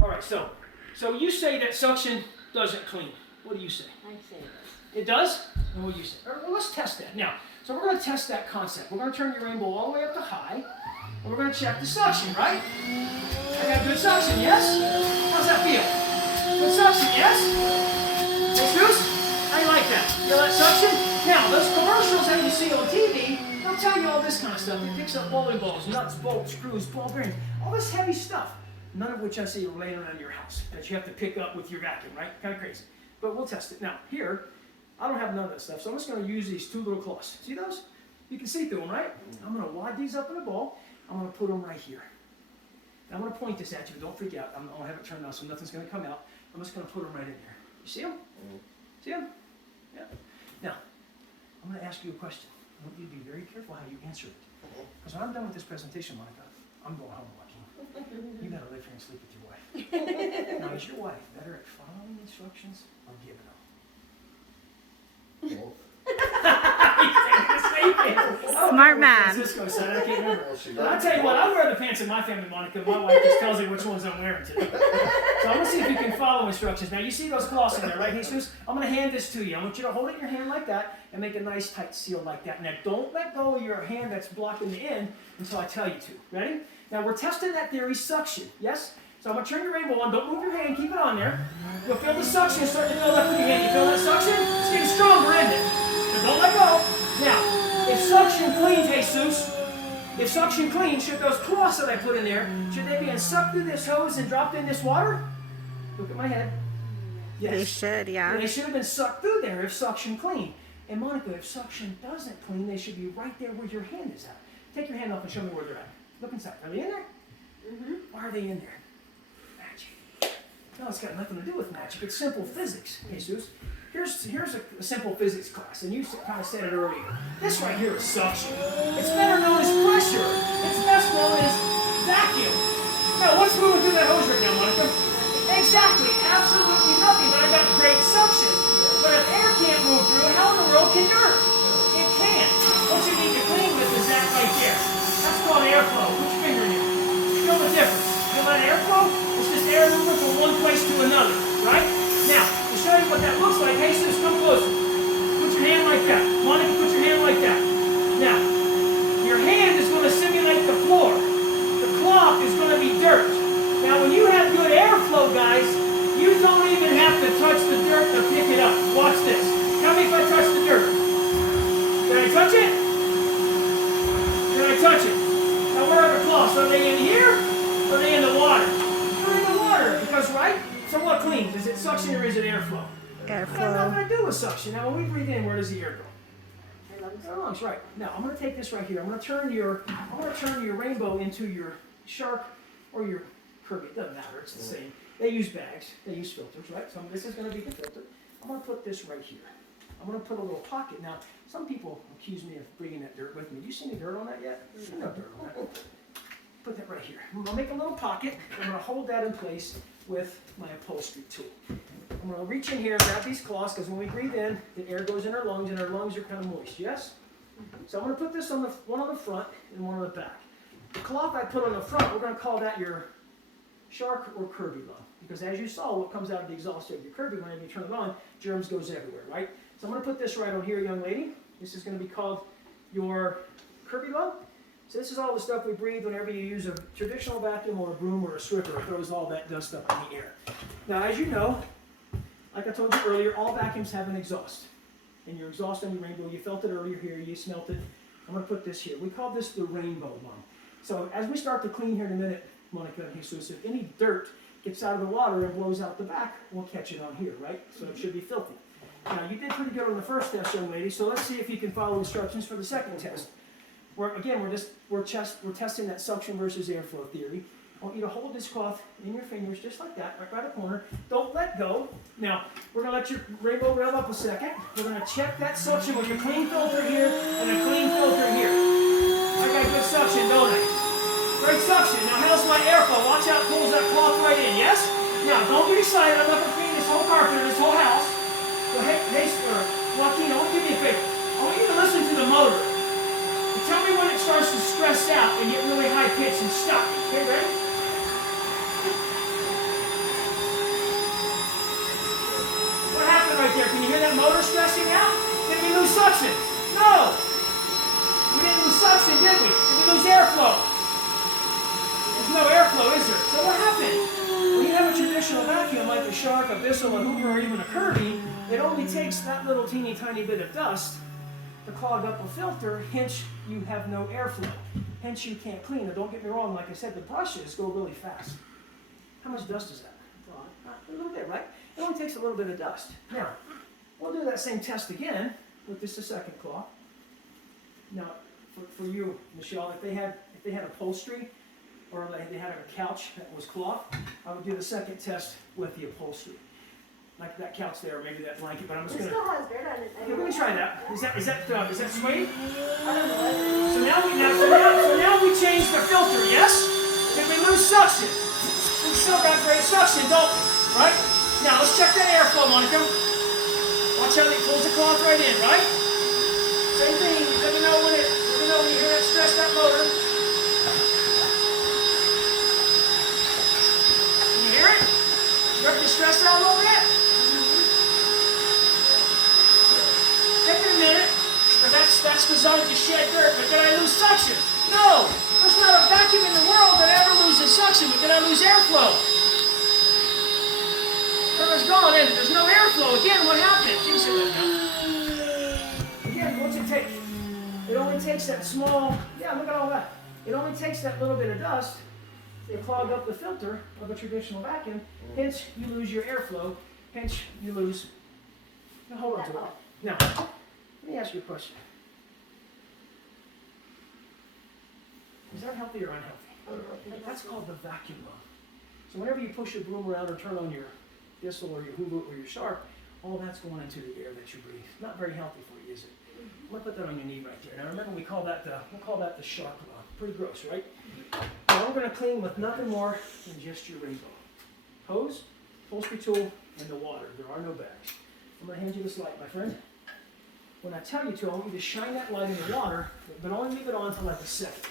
All right, so you say that suction doesn't clean. What do you say? I say it. It does? And what do you say? Well, let's test that. Now, so we're going to test that concept. We're going to turn your rainbow all the way up to high, and we're going to check the suction, right? I got good suction, yes? How's that feel? Good suction, yes? Jesus? How you like that? Feel that suction? Now, those commercials that you see on TV, they'll tell you all this kind of stuff. It picks up bowling balls, nuts, bolts, screws, ball bearings, all this heavy stuff. None of which I see laying around your house that you have to pick up with your vacuum, right? Kind of crazy. But we'll test it. Now, here, I don't have none of that stuff, so I'm just going to use these two little cloths. See those? You can see through them, right? I'm going to wad these up in a ball. I'm going to put them right here. Now, I'm going to point this at you. Don't freak out. I'm going to have it turned on so nothing's going to come out. I'm just going to put them right in there. You see them? See them? Yeah. Now, I'm going to ask you a question. I want you to be very careful how you answer it. Because when I'm done with this presentation, Monica, I'm going home, Joaquin. You got to live here and sleep with your wife. Now, is your wife better at following instructions or giving them? Smart man. Francisco said, I can't remember. But I tell you what, I wear the pants in my family, Monica. My wife just tells me which ones I'm wearing today. So I'm going to see if you can follow instructions. Now, you see those cloths in there, right, Jesus? I'm going to hand this to you. I want you to hold it in your hand like that and make a nice tight seal like that. Now, don't let go of your hand that's blocking the end until I tell you to. Ready? Now, we're testing that theory, suction. Yes? So I'm going to turn your rainbow on. Don't move your hand. Keep it on there. You'll feel the suction starting to build up in your hand. You feel that suction? It's getting stronger, isn't it? So don't let go. Now, if suction cleans, Jesus, if suction cleans, should those cloths that I put in there, should they be sucked through this hose and dropped in this water? Look at my head. Yes. They should, yeah. They should have been sucked through there if suction cleaned. And Monica, if suction doesn't clean, they should be right there where your hand is at. Take your hand off and show me where they're at. Look inside. Are they in there? Mm-hmm. Why are they in there? Magic. No, it's got nothing to do with magic. It's simple physics, Jesus. Here's a simple physics class, and you kind of said it earlier. This right here is suction. It's better known as pressure. It's best known as vacuum. Now, what's moving through that hose right now, Monica? Exactly. Absolutely nothing, but I got great suction. But if air can't move through, how in the world can dirt? It can't. What you need to clean with is that right there. That's called airflow. Put your finger in it. Feel the difference. Feel that airflow? It's just air moving from one place to another, right? Now, to show you what that looks like, Jesus, come closer. Put your hand like that. Monica, put your hand like that. Now, your hand is going to simulate the floor. The cloth is going to be dirt. Now, when you have good airflow, guys, you don't even have to touch the dirt to pick it up. Watch this. Tell me if I touch the dirt. Did I touch it? Did I touch it? Now, where are the cloths? Are they in here? Or are they in the water? They're in the water. Because, right? So what cleans? Is it suction or is it airflow? Airflow. It has nothing to do with suction. Now, when we breathe in, where does the air go? Our lungs, right. Now, I'm going to take this right here. I'm going to turn your rainbow into your shark or your Kirby. It doesn't matter. It's the same. They use bags. They use filters, right? So this is going to be the filter. I'm going to put this right here. I'm going to put a little pocket. Now, some people accuse me of bringing that dirt with me. Do you see any dirt on that yet? There's no dirt on that. Put that right here. I'm going to make a little pocket. I'm going to hold that in place with my upholstery tool. I'm going to reach in here and grab these cloths because when we breathe in, the air goes in our lungs and our lungs are kind of moist, yes? So I'm going to put this on one on the front and one on the back. The cloth I put on the front, we're going to call that your shark or Kirby lung. Because as you saw, what comes out of the exhaust of your Kirby whenever you turn it on, germs goes everywhere, right? So I'm going to put this right on here, young lady. This is going to be called your Kirby lung. So this is all the stuff we breathe whenever you use a traditional vacuum or a broom or a Swiffer. It throws all that dust up in the air. Now, as you know, like I told you earlier, all vacuums have an exhaust. And your exhaust on your rainbow, you felt it earlier here, you smelt it. I'm going to put this here. We call this the rainbow lung. So as we start to clean here in a minute, Monica and Jesus, if any dirt gets out of the water and blows out the back, we'll catch it on here, right? So it should be filthy. Now, you did pretty good on the first test, young lady, so let's see if you can follow instructions for the second test. We're testing that suction versus airflow theory. I want you to hold this cloth in your fingers just like that, right by the corner. Don't let go. Now, we're going to let your rainbow rev up a second. We're going to check that suction with a clean filter here and a clean filter here. I got good suction, don't I? Great suction. Now, how's my airflow? Watch out, pulls that cloth right in, yes? Now, don't get excited. I'm not going to clean this whole carpet or this whole house. So, Joaquin, I want you to do me a favor. I want you to listen to the motor. Tell me when it starts to stress out and get really high pitched and stop. Okay, ready? the motor stressing out? Did we lose suction? No. We didn't lose suction, did we? Did we lose airflow? There's no airflow, is there? So what happened? When you have a traditional vacuum like a Shark, a Bissell, a Hoover, or even a Kirby, it only takes that little teeny tiny bit of dust to clog up a filter, hence you have no airflow. Hence you can't clean. Now don't get me wrong, like I said, the brushes go really fast. How much dust is that? A little bit, right? It only takes a little bit of dust. Now, we'll do that same test again with just a second cloth. Now, for you, Michelle, if they had upholstery, or they had a couch that was cloth, I would do the second test with the upholstery. Like that couch there, or maybe that blanket, but I'm just It gonna. still has dirt on it. Okay, we're gonna try that. Is that suede? I don't know. So now we change the filter, yes? Did we lose suction? We still got great suction, don't we? Right? Now let's check that airflow, Monica. Watch how it pulls the cloth right in, right? Same thing, you never know when you hear that stress, that motor. Can you hear it? Start to stress out a little bit. Take it a minute, because that's designed to shed dirt, but did I lose suction? No! There's not a vacuum in the world that ever loses suction, but did I lose airflow? It's gone, isn't it? There's no airflow. Again, what happened? Again, what's it take? It only takes that small, look at all that. It only takes that little bit of dust to clog up the filter of a traditional vacuum, hence you lose your airflow, hence you lose, now hold on to it. Now, let me ask you a question. Is that healthy or unhealthy? That's called the vacuum pump. So whenever you push your broom around or turn on your Bissell or your Hoover or your Shark, all that's going into the air that you breathe. Not very healthy for you, is it? I'm gonna put that on your knee right there. Now remember, we'll call that the Shark law. Pretty gross, right? Now I'm gonna clean with nothing more than just your rainbow. Hose, upholstery tool, and the water. There are no bags. I'm gonna hand you this light, my friend. When I tell you to, I want you to shine that light in the water, but only leave it on for like a second,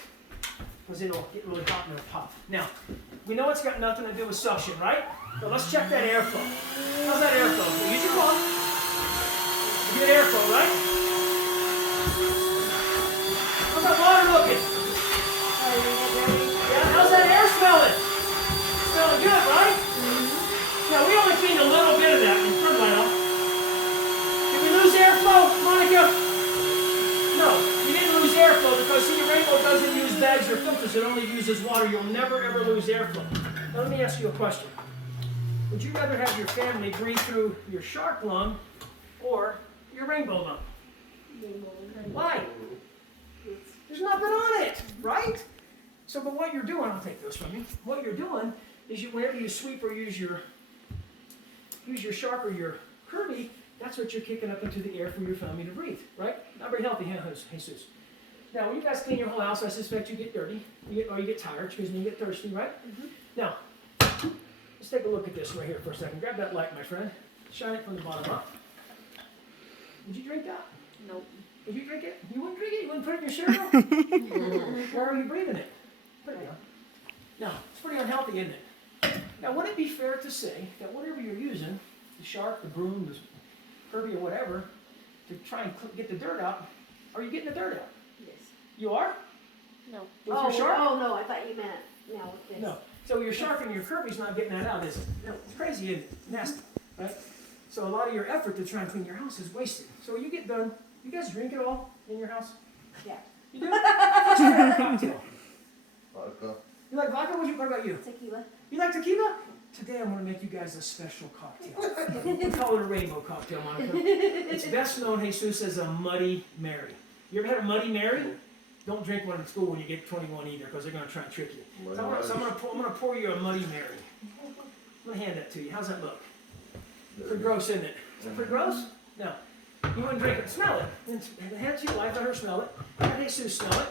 because it'll get really hot and it'll pop. Now, we know it's got nothing to do with suction, right? So let's check that airflow. How's that airflow? So use your cloth. Good airflow, right? How's that water looking? Yeah, how's that air smelling? Smelling good, right? Now, we only cleaned a little bit of that. Turn the light off. Did we lose airflow, Monica? No, you didn't lose airflow because, see, your rainbow doesn't use bags or filters. It only uses water. You'll never, ever lose airflow. Now, let me ask you a question. Would you rather have your family breathe through your Shark lung or your rainbow lung? Why? There's nothing on it, right? So, but what you're doing, I'll take those from you. What you're doing is whenever you sweep or use your Shark or your Kirby, that's what you're kicking up into the air for your family to breathe, right? Not very healthy, huh, Jesus? Now, when you guys clean your whole house, I suspect you get dirty, you get tired, you get thirsty, right? Now, let's take a look at this right here for a second. Grab that light, my friend. Shine it from the bottom up. Would you drink that? Nope. Would you drink it? You wouldn't drink it? You wouldn't put it in your cereal? Where are you breathing it? Put it down. Now, it's pretty unhealthy, isn't it? Now, would it be fair to say that whatever you're using, the Shark, the broom, the Kirby, or whatever, to try and get the dirt out, are you getting the dirt out? Yes. You are? No. With your Shark? Oh, no, I thought you meant now with this. No. So your Shark and your Kirby's not getting that out, is it? No. It's crazy, isn't it? Nasty, right? So a lot of your effort to try and clean your house is wasted. So when you get done, you guys drink it all in your house? Yeah. You do? What's your favorite cocktail? Vodka. You like vodka? What about you? Tequila. You like tequila? Today I'm going to make you guys a special cocktail. We call it a rainbow cocktail, Monica. It's best known, Jesus, as a Muddy Mary. You ever had a Muddy Mary? Don't drink one in school when you get 21 either, because they're going to try and trick you. So I'm going to pour you a Muddy Mary. I'm going to hand that to you. How's that look? Pretty gross, isn't it? Is that pretty gross? No. You wouldn't drink it. Smell it. Hand it to your wife, let her smell it. Let Jesus smell it.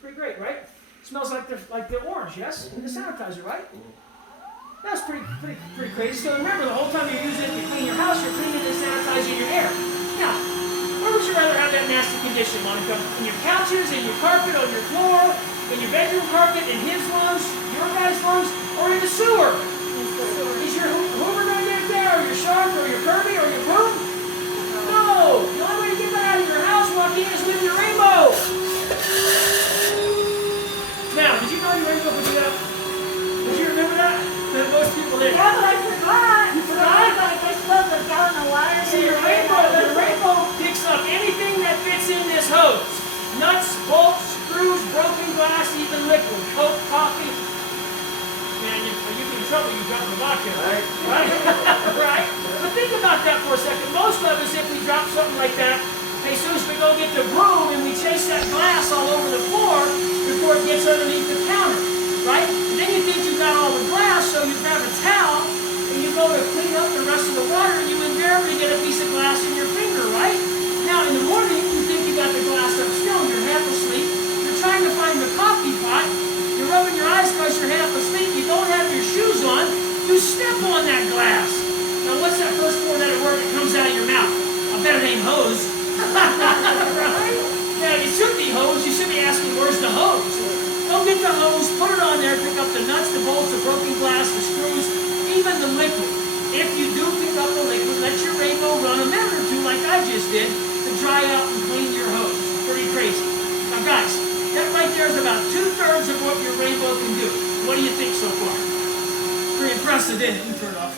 Pretty great, right? Smells like the orange, yes? And the sanitizer, right? That's pretty crazy. So remember, the whole time you're using it to clean your house, you're cleaning and sanitizing your air. Now, where would you rather have that nasty condition, Monica? In your couches, in your carpet, on your floor, in your bedroom carpet, in his lungs, your guys' lungs, or in the sewer? Is your Hoover going to get it there, or your Shark, or your Kirby, or your broom? there. Yeah, but I forgot. You forgot? Like I spilled a gallon of water. See, your rainbow picks up anything that fits in this hose. Nuts, bolts, screws, broken glass, even liquid. Coke, coffee. Man, you'd be in trouble, you drop the vodka. Right? Right? But think about that for a second. Most of us, if we drop something like that, Jesus, we go get the broom and we chase that glass all over the floor before it gets underneath the counter. Right? And then you think you've got all the glass, so you grab a towel and you go to clean up the rest of the water and you invariably get a piece of glass in your finger, right? Now, in the morning, you think you got the glass up still, you're half asleep, you're trying to find the coffee pot, you're rubbing your eyes because you're half asleep, you don't have your shoes on, you step on that glass. Now, what's that first four-letter word that comes out of your mouth? I bet it ain't hose. Right? Now, it should be hose, you should be asking, where's the hose? Go get the hose, put it on there, pick up the nuts, the bolts, the broken glass, the screws, even the liquid. If you do pick up the liquid, let your rainbow run a minute or two like I just did to dry out and clean your hose. Pretty crazy. Now guys, that right there is about 2/3 of what your rainbow can do. What do you think so far? Pretty impressive, isn't it? You turn it off.